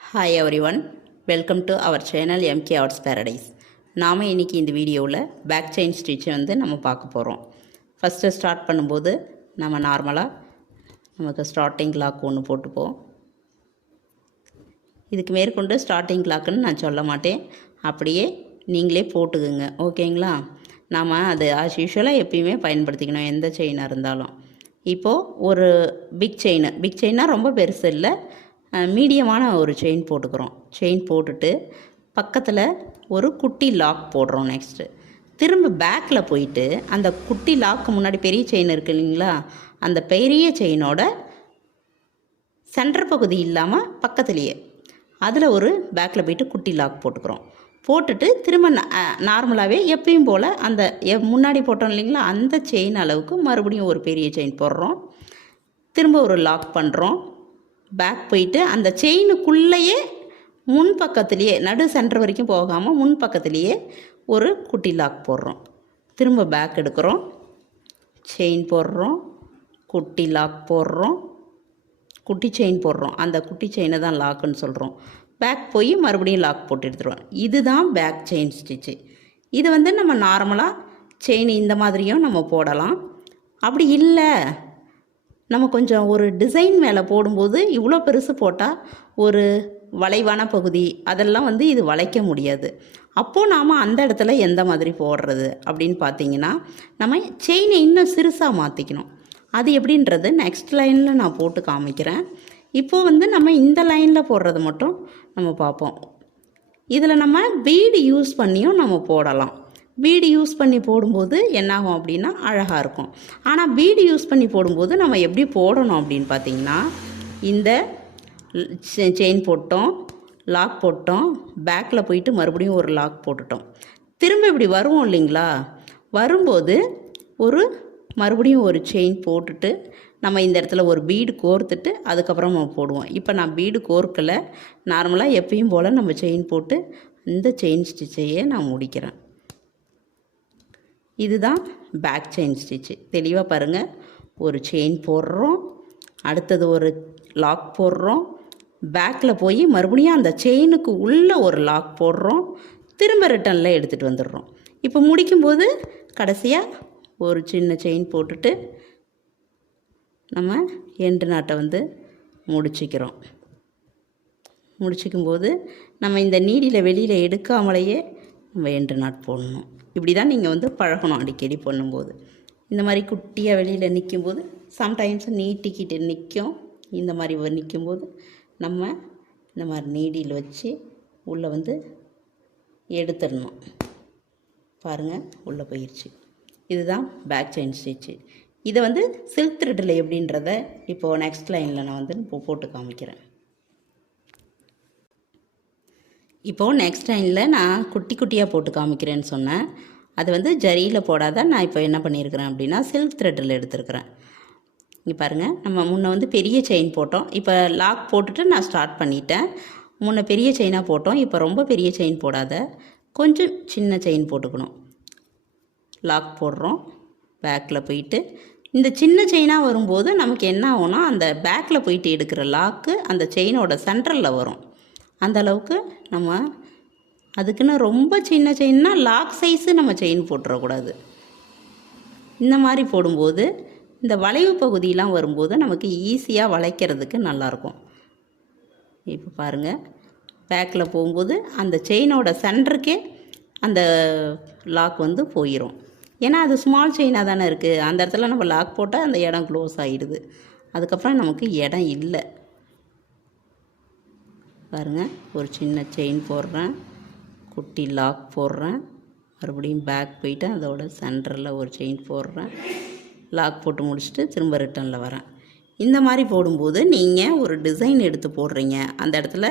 Hi everyone, welcome to our channel MK Arts Paradise. நாம இன்னைக்கு இந்த வீடியோவில் பேக் செயின் ஸ்டிச் வந்து நம்ம பார்க்க போகிறோம். ஃபஸ்ட்டு ஸ்டார்ட் பண்ணும்போது நம்ம நார்மலாக நமக்கு ஸ்டார்டிங் லாக் ஒன்று போட்டுப்போம். இதுக்கு மேற்கொண்டு ஸ்டார்டிங் லாக்குன்னு நான் சொல்ல மாட்டேன், அப்படியே நீங்களே போட்டுக்குங்க, ஓகேங்களா? நாம் அது ஆஸ் யூஷுவலாக எப்பயுமே பயன்படுத்திக்கணும், எந்த செயினாக இருந்தாலும். இப்போது ஒரு பிக் செயினாக ரொம்ப பெருசு இல்லை, மீடியமான ஒரு செயின் போட்டுக்கிறோம். செயின் போட்டுட்டு பக்கத்தில் ஒரு குட்டி லாக் போடுறோம். நெக்ஸ்ட்டு திரும்ப பேக்கில் போயிட்டு அந்த குட்டி லாக்கு முன்னாடி பெரிய செயின் இருக்குது இல்லைங்களா, அந்த பெரிய செயினோட சென்டர் பகுதி இல்லாமல் பக்கத்துலேயே அதில் ஒரு பேக்கில் போயிட்டு குட்டி லாக் போட்டுக்கிறோம். போட்டுட்டு திரும்ப நார்மலாகவே எப்பயும் போல் அந்த முன்னாடி போட்டோம் இல்லைங்களா, அந்த செயின் அளவுக்கு மறுபடியும் ஒரு பெரிய செயின் போடுறோம். திரும்ப ஒரு லாக் பண்ணுறோம். பேக் போயிட்டு அந்த செயினுக்குள்ளேயே முன் பக்கத்துலேயே நடு சென்டர் வரைக்கும் போகாமல் முன் பக்கத்துலேயே ஒரு குட்டி லாக் போடுறோம். திரும்ப பேக் எடுக்கிறோம், செயின் போடுறோம், குட்டி லாக் போடுறோம், குட்டி செயின் போடுறோம். அந்த குட்டி செயினை தான் லாக்குன்னு சொல்கிறோம். பேக் போய் மறுபடியும் லாக் போட்டு எடுத்துருவோம். இதுதான் பேக் செயின் ஸ்டிச்சு. இது வந்து நம்ம நார்மலாக செயின் இந்த மாதிரியும் நம்ம போடலாம். அப்படி இல்லை, நம்ம கொஞ்சம் ஒரு டிசைன் மேலே போடும்போது இவ்வளோ பெருசு போட்டால் ஒரு வளைவான பகுதி அதெல்லாம் வந்து இது வளைக்க முடியாது. அப்போது நாம் அந்த இடத்துல எந்த மாதிரி போடுறது அப்படின்னு பார்த்தீங்கன்னா, நம்ம செயினை இன்னும் சிறுசாக மாற்றிக்கணும். அது எப்படின்றது நெக்ஸ்ட் லைனில் நான் போட்டு காமிக்கிறேன். இப்போது வந்து நம்ம இந்த லைனில் போடுறது மட்டும் நம்ம பார்ப்போம். இதில் நம்ம பீடு யூஸ் பண்ணியும் நம்ம போடலாம். பீடு யூஸ் பண்ணி போடும்போது என்னாகும் அப்படின்னா அழகாக இருக்கும். ஆனால் பீடு யூஸ் பண்ணி போடும்போது நம்ம எப்படி போடணும் அப்படின்னு பார்த்திங்கன்னா, இந்த செயின் போட்டோம், லாக் போட்டோம், பேக்கில் போயிட்டு மறுபடியும் ஒரு லாக் போட்டுட்டோம். திரும்ப இப்படி வருவோம் இல்லைங்களா, வரும்போது ஒரு மறுபடியும் ஒரு செயின் போட்டுட்டு நம்ம இந்த இடத்துல ஒரு பீடு கோர்த்துட்டு அதுக்கப்புறம் நம்ம போடுவோம். இப்போ நான் பீடு கோர்க்கலை, நார்மலாக எப்பயும் போல் நம்ம செயின் போட்டு இந்த செயின் ஸ்டிச்சையே நான் முடிக்கிறேன். இதுதான் பேக் செயின் ஸ்டிச்சு. தெளிவாக பாருங்கள். ஒரு செயின் போடுறோம், அடுத்தது ஒரு லாக் போடுறோம், பேக்கில் போய் மறுபடியும் அந்த செயினுக்கு உள்ளே ஒரு லாக் போடுறோம், திரும்ப ரிட்டனில் எடுத்துகிட்டு வந்துடுறோம். இப்போ முடிக்கும்போது கடைசியாக ஒரு சின்ன செயின் போட்டுட்டு நம்ம எண்டு நாட்டை வந்து முடிச்சிக்கிறோம். முடிச்சிக்கும்போது நம்ம இந்த நீடியில் வெளியில் எடுக்காமலேயே நம்ம எண்டு நாட் போடணும். இப்படி தான் நீங்கள் வந்து பழகணும் அடிக்கடி பண்ணும்போது. இந்த மாதிரி குட்டியாக வெளியில் நிற்கும்போது சம்டைம்ஸ் நீட்டிக்கிட்டு நிற்கும். இந்த மாதிரி நிற்கும்போது நம்ம இந்த மாதிரி நீடியில் வச்சு உள்ளே வந்து எடுத்துடணும். பாருங்கள், உள்ளே போயிடுச்சு. இதுதான் பேக் செயின் ஸ்டிச்சு. இதை வந்து சில்க் த்ரெட்டில் எப்படின்றத இப்போது நெக்ஸ்ட் லைனில் நான் வந்து போட்டு காமிக்கிறேன். இப்போது நெக்ஸ்ட் லைனில் நான் குட்டி குட்டியாக போட்டு காமிக்கிறேன்னு சொன்னேன். அது வந்து ஜரியில் போடாத நான் இப்போ என்ன பண்ணியிருக்கிறேன் அப்படின்னா சில்க் த்ரெட்டில் எடுத்துருக்கிறேன். இங்கே பாருங்கள், நம்ம முன்ன வந்து பெரிய செயின் போட்டோம், இப்போ லாக் போட்டுட்டு நான் ஸ்டார்ட் பண்ணிட்டேன். முன்ன பெரிய செயினாக போட்டோம், இப்போ ரொம்ப பெரிய செயின் போடாத கொஞ்சம் சின்ன செயின் போட்டுக்கணும். லாக் போடுறோம், பேக்கில் போயிட்டு இந்த சின்ன செயினாக வரும்போது நமக்கு என்ன ஆகும்னா அந்த பேக்கில் போயிட்டு எடுக்கிற லாக்கு அந்த செயினோட சென்டரில் வரும். அந்த அளவுக்கு நம்ம அதுக்குன்னு ரொம்ப சின்ன செயின்னா லாக் சைஸு நம்ம செயின் போட்டுறக்கூடாது. இந்த மாதிரி போடும்போது இந்த வளைவு பகுதியெலாம் வரும்போது நமக்கு ஈஸியாக வளைக்கிறதுக்கு நல்லாயிருக்கும். இப்போ பாருங்கள், பேக்கில் போகும்போது அந்த செயினோட சென்டருக்கே அந்த லாக் வந்து போயிடும். ஏன்னா அது ஸ்மால் செயினாக தானே இருக்குது, அந்த இடத்துல நம்ம லாக் போட்டால் அந்த இடம் க்ளோஸ் ஆகிடுது. அதுக்கப்புறம் நமக்கு இடம் இல்லை. பாருங்கள், ஒரு சின்ன செயின் போடுறேன், குட்டி லாக் போடுறேன், மறுபடியும் பேக் போயிட்டு அதோட சென்டரில் ஒரு செயின் போடுறேன், லாக் போட்டு முடிச்சுட்டு திரும்ப ரிட்டனில் வரேன். இந்த மாதிரி போடும்போது நீங்கள் ஒரு டிசைன் எடுத்து போடுறீங்க, அந்த இடத்துல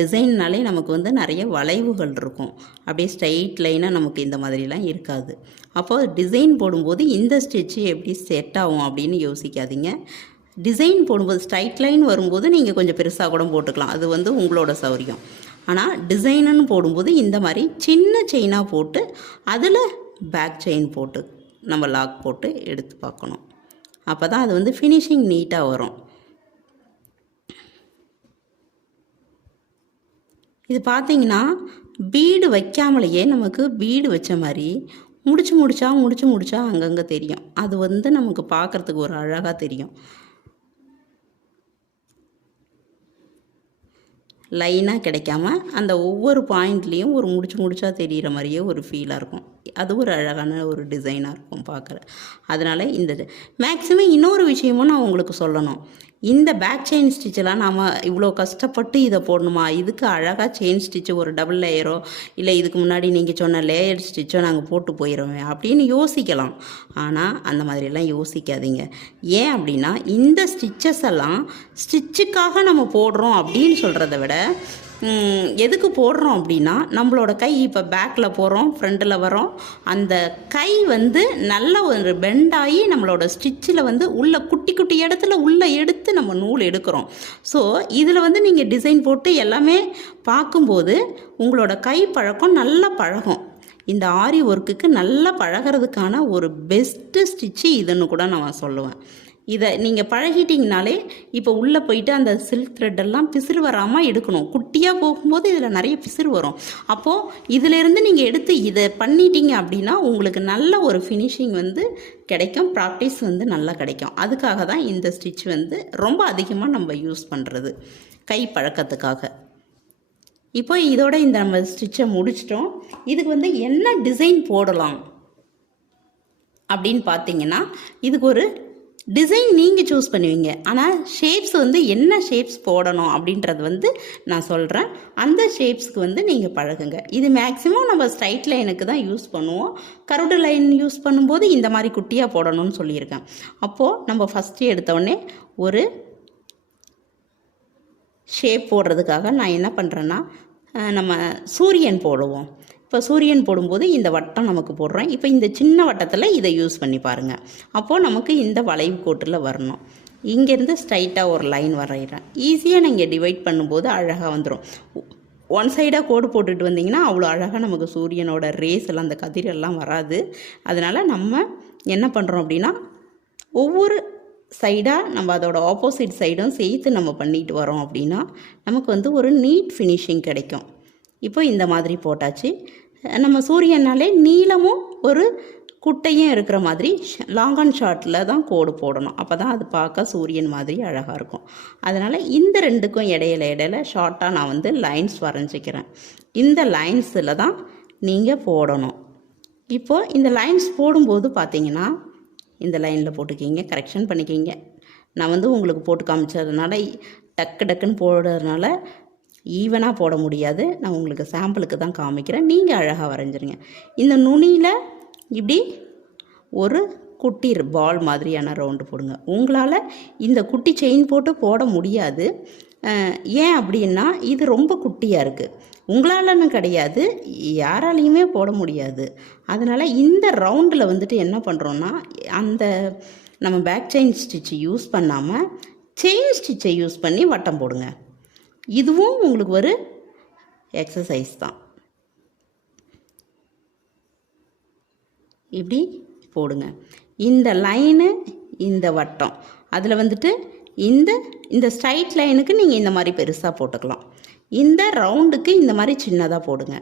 டிசைன்னாலே நமக்கு வந்து நிறைய வளைவுகள் இருக்கும், அப்படியே ஸ்ட்ரைட் லைனாக நமக்கு இந்த மாதிரிலாம் இருக்காது. அப்போது டிசைன் போடும்போது இந்த ஸ்டிச்சு எப்படி செட் ஆகும் அப்படின்னு யோசிக்காதீங்க. டிசைன் போடும்போது ஸ்ட்ரைட் லைன் வரும்போது நீங்கள் கொஞ்சம் பெருசாக கூட போட்டுக்கலாம், அது வந்து உங்களோட சௌரியம். ஆனால் டிசைனுன்னு போடும்போது இந்த மாதிரி சின்ன செயினாக போட்டு அதில் பேக் செயின் போட்டு நம்ம லாக் போட்டு எடுத்து பார்க்கணும். அப்போ தான் அது வந்து ஃபினிஷிங் நீட்டாக வரும். இது பார்த்தீங்கன்னா பீடு வைக்காமலேயே நமக்கு பீடு வச்ச மாதிரி முடிச்சு முடிச்சா அங்கங்கே தெரியும். அது வந்து நமக்கு பார்க்குறதுக்கு ஒரு அழகாக தெரியும். லைனாக கிடைக்காம அந்த ஒவ்வொரு பாயிண்ட்லேயும் ஒரு முடிச்சா தெரிகிற மாதிரியே ஒரு ஃபீலாக இருக்கும். அது ஒரு அழகான ஒரு டிசைனாக இருக்கும் பார்க்குற. அதனால் இந்த மேக்ஸிமம் இன்னொரு விஷயமும் நான் உங்களுக்கு சொல்லணும். இந்த பேக் செயின் ஸ்டிச்செல்லாம் நாம் இவ்வளோ கஷ்டப்பட்டு இதை போடணுமா? இதுக்கு அழகாக செயின் ஸ்டிச்சு ஒரு டபுள் லேயரோ இல்லை இதுக்கு முன்னாடி நீங்கள் சொன்ன லேயர் ஸ்டிச்சோ நாங்கள் போட்டு போயிடுவோம் அப்படின்னு யோசிக்கலாம். ஆனால் அந்த மாதிரிலாம் யோசிக்காதீங்க. ஏன் அப்படின்னா இந்த ஸ்டிச்சஸ் எல்லாம் ஸ்டிச்சுக்காக நம்ம போடுறோம் அப்படின்னு சொல்கிறத விட எதுக்கு போடுறோம் அப்படின்னா நம்மளோட கை இப்போ பேக்கில் போகிறோம், ஃப்ரண்டில் வரோம், அந்த கை வந்து நல்ல ஒரு பெண்டாகி நம்மளோட ஸ்டிச்சில் வந்து உள்ள குட்டி குட்டி இடத்துல உள்ளே எடுத்து நம்ம நூல் எடுக்கிறோம். ஸோ இதில் வந்து நீங்கள் டிசைன் போட்டு எல்லாமே பார்க்கும்போது உங்களோட கை பழக்கம் நல்லா பழகும். இந்த ஆரி ஒர்க்குக்கு நல்லா பழகிறதுக்கான ஒரு பெஸ்ட்டு ஸ்டிச்சு இதுன்னு கூட நான் சொல்லுவேன். இதை நீங்கள் பழகிட்டிங்கனாலே இப்போ உள்ளே போயிட்டு அந்த சில்க் த்ரெட்டெல்லாம் பிசிறு வராமல் எடுக்கணும். குட்டியாக போகும்போது இதில் நிறைய பிசிறு வரும். அப்போது இதிலேருந்து நீங்கள் எடுத்து இதை பண்ணிட்டீங்க அப்படின்னா உங்களுக்கு நல்ல ஒரு ஃபினிஷிங் வந்து கிடைக்கும். ப்ராக்டிஸ் வந்து நல்லா கிடைக்கும். அதுக்காக தான் இந்த ஸ்டிச் வந்து ரொம்ப அதிகமாக நம்ம யூஸ் பண்ணுறது கை பழக்கத்துக்காக. இப்போ இதோட இந்த நம்ம ஸ்டிச்சை முடிச்சிட்டோம். இதுக்கு வந்து என்ன டிசைன் போடலாம் அப்படின்னு பார்த்தீங்கன்னா இதுக்கு ஒரு டிசைன் நீங்கள் சூஸ் பண்ணுவீங்க. ஆனால் ஷேப்ஸ் வந்து என்ன ஷேப்ஸ் போடணும் அப்படின்றது வந்து நான் சொல்கிறேன். அந்த ஷேப்ஸ்க்கு வந்து நீங்கள் பழகுங்க. இது மேக்ஸிமம் நம்ம ஸ்ட்ரைட் லைனுக்கு தான் யூஸ் பண்ணுவோம். கருடு லைன் யூஸ் பண்ணும்போது இந்த மாதிரி குட்டியாக போடணும்னு சொல்லியிருக்கேன். அப்போது நம்ம ஃபஸ்ட்டு எடுத்தோடனே ஒரு ஷேப் போடுறதுக்காக நான் என்ன பண்ணுறேன்னா நம்ம சூரியன் போடுவோம். இப்போ சூரியன் போடும்போது இந்த வட்டம் நமக்கு போடுறோம். இப்போ இந்த சின்ன வட்டத்தில் இதை யூஸ் பண்ணி பாருங்கள். அப்போது நமக்கு இந்த வளைவு கோட்டில் வரணும். இங்கேருந்து ஸ்ட்ரைட்டாக ஒரு லைன் வரைகிறேன். ஈஸியாக நீங்கள் டிவைட் பண்ணும்போது அழகாக வந்துடும். ஒன் சைடாக கோடு போட்டுட்டு வந்தீங்கன்னா அவ்வளோ அழகாக நமக்கு சூரியனோட ரேஸ் எல்லாம் அந்த கதிரெல்லாம் வராது. அதனால் நம்ம என்ன பண்ணுறோம் அப்படின்னா ஒவ்வொரு சைடாக நம்ம அதோட ஆப்போசிட் சைடும் சேர்த்து நம்ம பண்ணிட்டு வரோம் அப்படின்னா நமக்கு வந்து ஒரு நீட் ஃபினிஷிங் கிடைக்கும். இப்போ இந்த மாதிரி போட்டாச்சு. நம்ம சூரியனாலே நீளமும் ஒரு குட்டையும் இருக்கிற மாதிரி லாங் அண்ட் ஷார்ட்டில் தான் கோடு போடணும். அப்போ தான் அது பார்க்க சூரியன் மாதிரி அழகாக இருக்கும். அதனால் இந்த ரெண்டுக்கும் இடையில ஷார்ட்டாக நான் வந்து லைன்ஸ் வரைஞ்சிக்கிறேன். இந்த லைன்ஸில் தான் நீங்கள் போடணும். இப்போது இந்த லைன்ஸ் போடும்போது பார்த்தீங்கன்னா இந்த லைனில் போட்டுக்கிங்க, கரெக்ஷன் பண்ணிக்கிங்க. நான் வந்து உங்களுக்கு போட்டு காமிச்சதுனால டக்குன்னு போடுறதுனால ஈவனாக போட முடியாது. நான் உங்களுக்கு சாம்பிளுக்கு தான் காமிக்கிறேன். நீங்கள் அழகாக வரைஞ்சிருங்க. இந்த நுனியில் இப்படி ஒரு குட்டி பால் மாதிரியான ரவுண்டு போடுங்க. உங்களால் இந்த குட்டி செயின் போட்டு போட முடியாது. ஏன் அப்படின்னா இது ரொம்ப குட்டியாக இருக்குது. உங்களாலன்னு கிடையாது, யாராலையுமே போட முடியாது. அதனால் இந்த ரவுண்டில் வந்துட்டு என்ன பண்ணுறோன்னா அந்த நம்ம பேக் செயின் ஸ்டிச்சு யூஸ் பண்ணாமல் செயின் ஸ்டிச்சை யூஸ் பண்ணி வட்டம் போடுங்க. இதுவும் உங்களுக்கு ஒரு எக்ஸசைஸ் தான். இப்படி போடுங்க. இந்த லைனு இந்த வட்டம் அதில் வந்துட்டு இந்த ஸ்ட்ரைட் லைனுக்கு நீங்கள் இந்த மாதிரி பெருசாக போட்டுக்கலாம். இந்த ரவுண்டுக்கு இந்த மாதிரி சின்னதாக போடுங்க.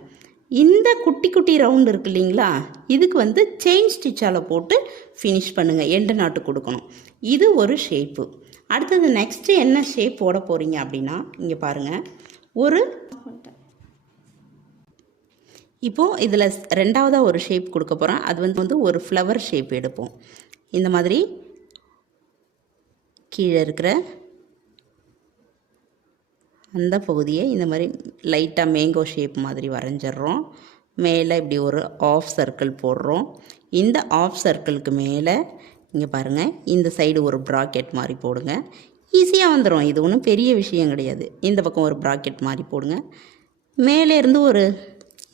இந்த குட்டி குட்டி ரவுண்டு இருக்குது இல்லைங்களா, இதுக்கு வந்து செயின் ஸ்டிச்சால் போட்டு ஃபினிஷ் பண்ணுங்கள். எண்டு நாட்டு கொடுக்கணும். இது ஒரு ஷேப்பு. அடுத்தது நெக்ஸ்ட்டு என்ன ஷேப் போட போகிறீங்க அப்படின்னா இங்கே பாருங்கள். இப்போது இதில் ரெண்டாவதாக ஒரு ஷேப் கொடுக்க போகிறேன். அது வந்து ஒரு ஃப்ளவர் ஷேப் எடுப்போம். இந்த மாதிரி கீழே இருக்கிற அந்த பகுதியை இந்த மாதிரி லைட்டாக மேங்கோ ஷேப் மாதிரி வரைஞ்சிட்றோம். மேலே இப்படி ஒரு ஆஃப் சர்க்கிள் போடுறோம். இந்த ஆஃப் சர்க்கிளுக்கு மேலே இங்கே பாருங்கள் இந்த சைடு ஒரு ப்ராக்கெட் மாதிரி போடுங்க. ஈஸியாக வந்துடும். இது ஒன்றும் பெரிய விஷயம் கிடையாது. இந்த பக்கம் ஒரு ப்ராக்கெட் மாதிரி போடுங்க. மேலே இருந்து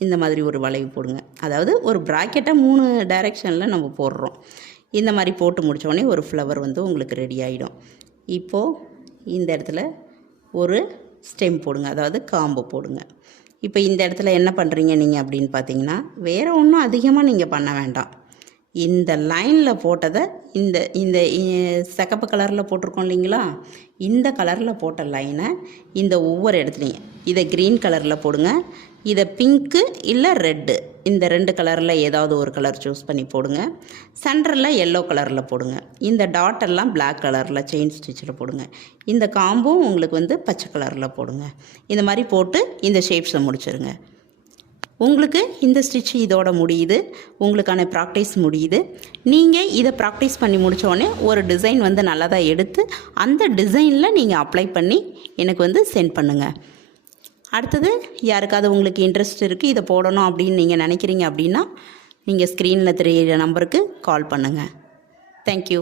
இந்த மாதிரி ஒரு வளைவு போடுங்க. அதாவது ஒரு ப்ராக்கெட்டை 3 டைரெக்ஷனில் நம்ம போடுறோம். இந்த மாதிரி போட்டு முடித்தோடனே ஒரு ஃப்ளவர் வந்து உங்களுக்கு ரெடி ஆகிடும். இப்போது இந்த இடத்துல ஒரு ஸ்டெம் போடுங்க, அதாவது காம்பு போடுங்க. இப்போ இந்த இடத்துல என்ன பண்ணுறீங்க நீங்கள் அப்படின்னு பார்த்தீங்கன்னா வேறு ஒன்றும் அதிகமாக நீங்கள் பண்ண வேண்டாம். இந்த லைனில் போட்டதை இந்த இந்த சிகப்பு கலரில் போட்டிருக்கோம் இல்லைங்களா, இந்த கலரில் போட்ட லைனை இந்த ஒவ்வொரு இடத்துலையும் இதை க்ரீன் கலரில் போடுங்க, இதை பிங்க்கு இல்லை ரெட்டு, இந்த 2 கலரில் ஏதாவது ஒரு கலர் சூஸ் பண்ணி போடுங்க. சென்டரில் எல்லோ கலரில் போடுங்க. இந்த டாட்டெல்லாம் பிளாக் கலரில் செயின் ஸ்டிச்சில் போடுங்க. இந்த காம்பும் உங்களுக்கு பச்சை கலரில் போடுங்க. இந்த மாதிரி போட்டு இந்த ஷேப்ஸை முடிச்சிருங்க. உங்களுக்கு இந்த ஸ்டிச் இதோட முடியுது, உங்களுக்கான ப்ராக்டிஸ் முடியுது. நீங்கள் இதை ப்ராக்டிஸ் பண்ணி முடித்தோடனே ஒரு டிசைன் நல்லதாக எடுத்து அந்த டிசைனில் நீங்கள் அப்ளை பண்ணி எனக்கு சென்ட் பண்ணுங்கள். அடுத்தது யாருக்காவது உங்களுக்கு இன்ட்ரெஸ்ட் இருக்குது இதை போடணும் அப்படின்னு நீங்கள் நினைக்கிறீங்க அப்படின்னா நீங்கள் ஸ்க்ரீனில் தெரியிற நம்பருக்கு கால் பண்ணுங்கள். தேங்க்யூ.